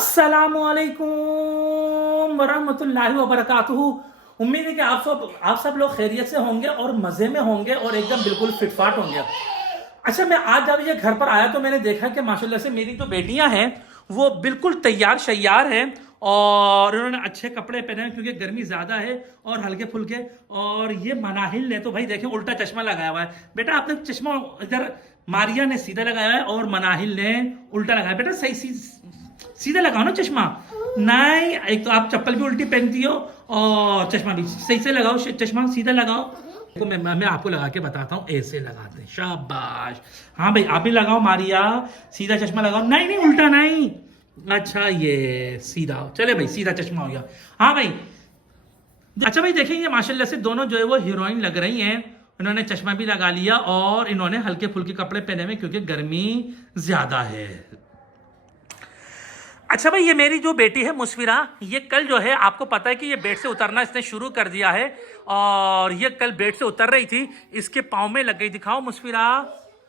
अस्सलामुअलैकुम वरहमतुल्लाहि वबरकातुहू। उम्मीद है कि आप सब लोग खैरियत से होंगे और मज़े में होंगे और एकदम बिल्कुल फिटफाट होंगे। अच्छा, मैं आज जब ये घर पर आया तो मैंने देखा कि माशाल्लाह से मेरी जो बेटियां हैं वो बिल्कुल तैयार शैयार हैं और उन्होंने अच्छे कपड़े पहने हैं क्योंकि गर्मी ज़्यादा है और हल्के फुल्के। और ये मनाहिल ने तो भाई देखें उल्टा चश्मा लगाया हुआ है। बेटा आपने चश्मा इधर मारिया ने सीधा लगाया है और मनाहिल ने उल्टा लगाया। बेटा सही सीधा लगाओ ना चश्मा। नहीं, एक तो आप चप्पल भी उल्टी पहनती हो और चश्मा भी सही से लगाओ, चश्मा सीधा लगाओ। तो मैं आपको लगा के बताता हूँ, ऐसे लगाते हैं। शाबाश। हाँ भाई आप भी लगाओ मारिया, सीधा चश्मा लगाओ। नहीं नहीं उल्टा नहीं। अच्छा ये सीधा, चले भाई सीधा चश्मा हो गया। हाँ भाई। अच्छा भाई देखेंगे माशाल्लाह से दोनों जो है वो हीरोइन लग रही हैं। इन्होंने चश्मा भी लगा लिया और इन्होंने हल्के फुल्के कपड़े पहने हुए क्योंकि गर्मी ज्यादा है। अच्छा भाई, ये मेरी जो बेटी है मुस्फिरा, ये कल जो है आपको पता है कि ये बेड से उतरना इसने शुरू कर दिया है और ये कल बेड से उतर रही थी, इसके पाँव में लग गई। दिखाओ मुस्फिरा,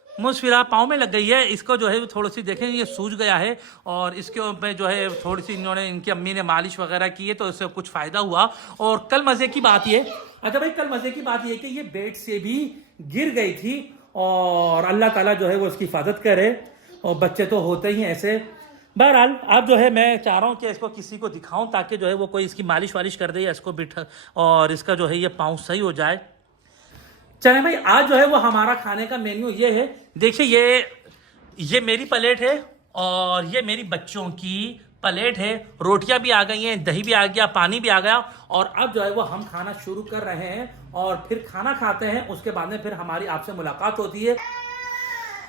मुस्फिरा पाँव में लग गई है। इसको जो है थोड़ी सी देखें ये सूज गया है और इसके ऊपर जो है थोड़ी सी इन्होंने इनकी अम्मी ने मालिश वगैरह की है तो इससे कुछ फ़ायदा हुआ। और कल मज़े की बात ये, अच्छा भाई कल मज़े की बात ये कि ये बेड से भी गिर गई थी और अल्लाह ताला जो है वो इसकी हिफाजत करे। और बच्चे तो होते ही ऐसे। बहरहाल अब जो है मैं चाह रहा हूँ कि इसको किसी को दिखाऊं ताकि जो है वो कोई इसकी मालिश वालिश कर दे या इसको बिठा और इसका जो है ये पाँव सही हो जाए। चले भाई, आज जो है वो हमारा खाने का मेन्यू ये है। देखिए ये मेरी प्लेट है और ये मेरी बच्चों की प्लेट है। रोटियां भी आ गई हैं, दही भी आ गया, पानी भी आ गया और अब जो है वो हम खाना शुरू कर रहे हैं और फिर खाना खाते हैं। उसके बाद में फिर हमारी आपसे मुलाकात होती है।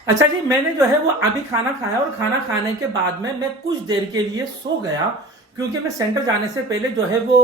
अच्छा जी, मैंने जो है वो अभी खाना खाया और खाना खाने के बाद में मैं कुछ देर के लिए सो गया क्योंकि मैं सेंटर जाने से पहले जो है वो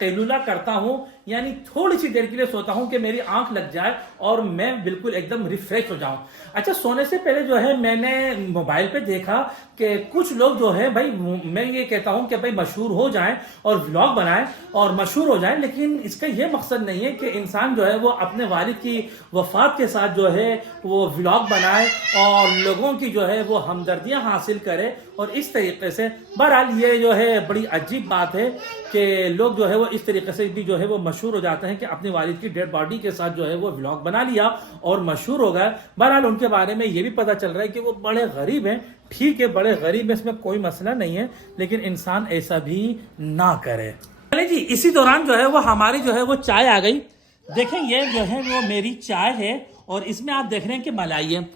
कैलुला करता हूं, यानी थोड़ी सी देर के लिए सोता हूं कि मेरी आंख लग जाए और मैं बिल्कुल एकदम रिफ्रेश हो जाऊं। अच्छा, सोने से पहले जो है मैंने मोबाइल पे देखा कि कुछ लोग जो है भाई, मैं ये कहता हूं कि भाई मशहूर हो जाएं और व्लॉग बनाएं और मशहूर हो जाएं, लेकिन इसका ये मकसद नहीं है कि इंसान जो है वो अपने वालिद की वफात के साथ जो है वो व्लॉग बनाए और लोगों की जो है वो हमदर्दियां हासिल करे और इस तरीके से। बहरहाल ये जो है बड़ी अजीब बात है कि लोग जो है वो इस तरीके से भी जो है वो मशहूर हो जाते हैं कि अपनी वालिद की डेड बॉडी के साथ जो है वो व्लॉग बना लिया और मशहूर हो गए। बहरहाल उनके बारे में ये भी पता चल रहा है कि वो बड़े गरीब हैं। ठीक है, बड़े गरीब है, इसमें कोई मसला नहीं है, लेकिन इंसान ऐसा भी ना करे। चले जी, इसी दौरान जो है वो हमारी जो है वो चाय आ गई। देखें ये जो है वो मेरी चाय है और इसमें आप देख रहे हैं कि मलाई है।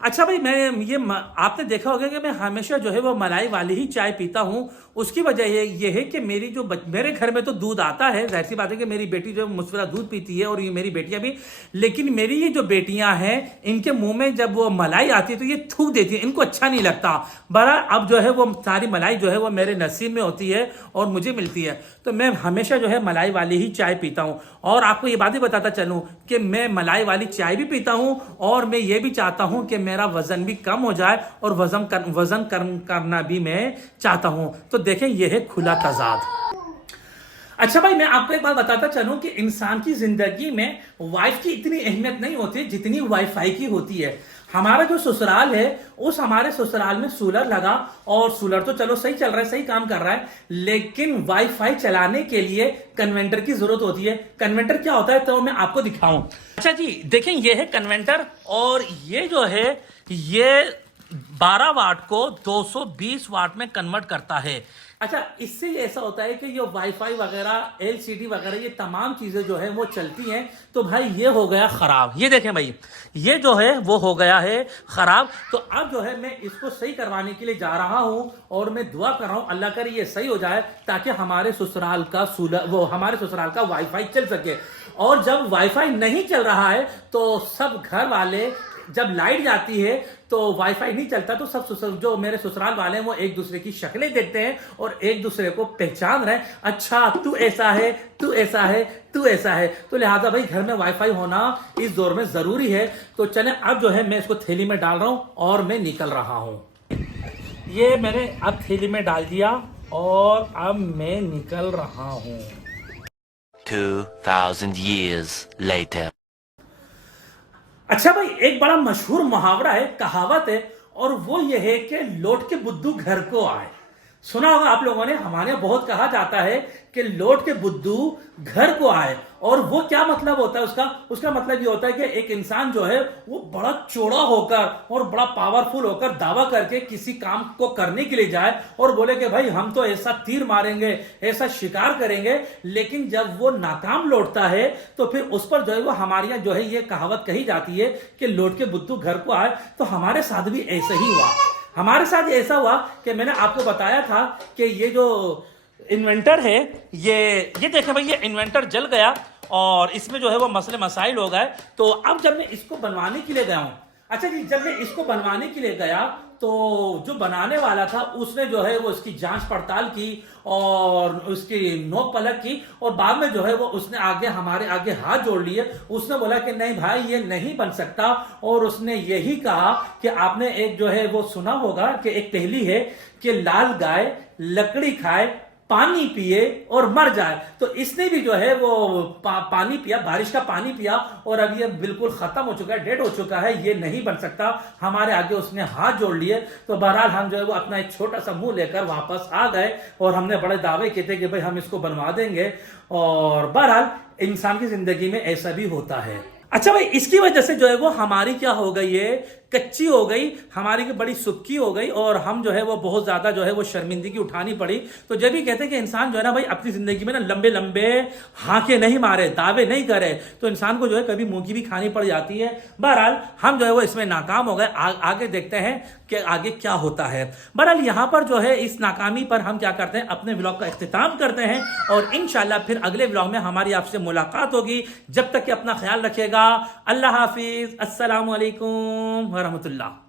अच्छा भाई, आपने देखा होगा कि मैं हमेशा जो है वो मलाई वाली ही चाय पीता हूँ। उसकी वजह ये है कि मेरी जो मेरे घर में तो दूध आता है, जाहिर सी बात है कि मेरी बेटी जो है मुझसे दूध पीती है और ये मेरी बेटियां भी। लेकिन मेरी ये जो बेटियां हैं इनके मुंह में जब वो मलाई आती है तो ये थूक देती है, इनको अच्छा नहीं लगता। बड़ा अब जो है वो सारी मलाई जो है वो मेरे नसीब में होती है और मुझे मिलती है, तो मैं हमेशा जो है मलाई वाली ही चाय पीता हूँ। और आपको ये बात भी बताता चलूँ कि मैं मलाई वाली चाय भी पीता हूँ और मैं ये भी चाहता हूँ कि मेरा वजन भी कम हो जाए और वजन करना भी मैं चाहता हूं। तो देखें यह है खुला तजाद। अच्छा भाई, मैं आपको एक बात बताता चलूं कि इंसान की जिंदगी में वाइफ की इतनी अहमियत नहीं होती जितनी वाईफाई की होती है। हमारा जो ससुराल है उस हमारे ससुराल में सोलर लगा और सोलर तो चलो सही चल रहा है, सही काम कर रहा है, लेकिन वाईफाई चलाने के लिए कन्वेंटर की जरूरत होती है। कन्वेंटर क्या होता है तो मैं आपको दिखाऊं। अच्छा जी, देखें ये है कन्वेंटर और ये जो है ये 12 वाट को 220 वाट में कन्वर्ट करता है। अच्छा, इससे ऐसा होता है कि ये वाईफाई वगैरह, एलसीडी वगैरह, ये तमाम चीजें जो है वो चलती हैं। तो भाई ये हो गया खराब। ये देखें भाई, ये जो है वो हो गया है खराब। तो अब जो है मैं इसको सही करवाने के लिए जा रहा हूं और मैं दुआ कर रहा हूं अल्लाह करे ये सही हो जाए ताकि हमारे ससुराल का वाईफाई चल सके। और जब वाईफाई नहीं चल रहा है तो सब घर वाले, जब लाइट जाती है तो वाईफाई नहीं चलता तो सब जो मेरे ससुराल वाले हैं वो एक दूसरे की शक्लें देखते हैं और एक दूसरे को पहचान रहे हैं। अच्छा तू ऐसा है, तू ऐसा है, तू ऐसा है। तो लिहाजा भाई घर में वाईफाई होना इस दौर में जरूरी है। तो चलें अब जो है मैं इसको थैली में डाल रहा हूं और मैं निकल रहा हूं। ये मैंने अब थैली में डाल दिया और अब मैं निकल रहा हूं। 2000 years later. अच्छा भाई, एक बड़ा मशहूर मुहावरा है, कहावत है, और वो ये है कि लौट के बुद्धू घर को आए। सुना होगा आप लोगों ने, हमारे यहाँ बहुत कहा जाता है कि लौट के बुद्धू घर को आए। और वो क्या मतलब होता है उसका? उसका मतलब ये होता है कि एक इंसान जो है वो बड़ा चौड़ा होकर और बड़ा पावरफुल होकर दावा करके किसी काम को करने के लिए जाए और बोले कि भाई हम तो ऐसा तीर मारेंगे, ऐसा शिकार करेंगे, लेकिन जब वो नाकाम लौटता है तो फिर उस पर जो है वो हमारे यहाँ जो है ये कहावत कही जाती है कि लौट के बुद्धू घर को आए। तो हमारे साथ भी ऐसा ही हुआ। हमारे साथ ऐसा हुआ कि मैंने आपको बताया था कि ये जो इन्वेंटर है, ये देखें भाई, ये इन्वेंटर जल गया और इसमें जो है वो मसले मसाइल हो गए। तो अब जब मैं इसको बनवाने के लिए गया हूं, अच्छा जी, जब मैं इसको बनवाने के लिए गया तो जो बनाने वाला था उसने जो है वो उसकी जांच पड़ताल की और उसकी नोक पलट की और बाद में जो है वो उसने हमारे आगे हाथ जोड़ लिए। उसने बोला कि नहीं भाई ये नहीं बन सकता। और उसने यही कहा कि आपने एक जो है वो सुना होगा कि एक पहेली है कि लाल गाय लकड़ी खाए, पानी पिए और मर जाए। तो इसने भी जो है वो पानी पिया, बारिश का पानी पिया और अब ये बिल्कुल खत्म हो चुका है, डेड हो चुका है, ये नहीं बन सकता। हमारे आगे उसने हाथ जोड़ लिए। तो बहरहाल हम जो है वो अपना एक छोटा सा मुंह लेकर वापस आ गए और हमने बड़े दावे किए थे कि भाई हम इसको बनवा देंगे। और बहरहाल इंसान की जिंदगी में ऐसा भी होता है। अच्छा भाई, इसकी वजह से जो है वो हमारी क्या हो गई है, कच्ची हो गई, हमारी की बड़ी सुक्की हो गई और हम जो है वो बहुत ज्यादा जो है वो शर्मिंदगी उठानी पड़ी। तो जब भी कहते हैं कि इंसान जो है ना भाई अपनी जिंदगी में ना लंबे लंबे हाके नहीं मारे, दावे नहीं करे, तो इंसान को जो है कभी मुंह की भी खानी पड़ जाती है। बहरहाल हम जो है वो इसमें नाकाम हो गए। आगे देखते हैं कि आगे क्या होता है। बहरहाल यहाँ पर जो है इस नाकामी पर हम क्या करते हैं, अपने व्लॉग का इख्तिताम करते हैं और इंशाल्लाह फिर अगले व्लॉग में हमारी आपसे मुलाकात होगी। जब तक कि अपना ख्याल रखिएगा। अल्लाह हाफिज, अस्सलामु अलैकुम वरहमतुल्लाह।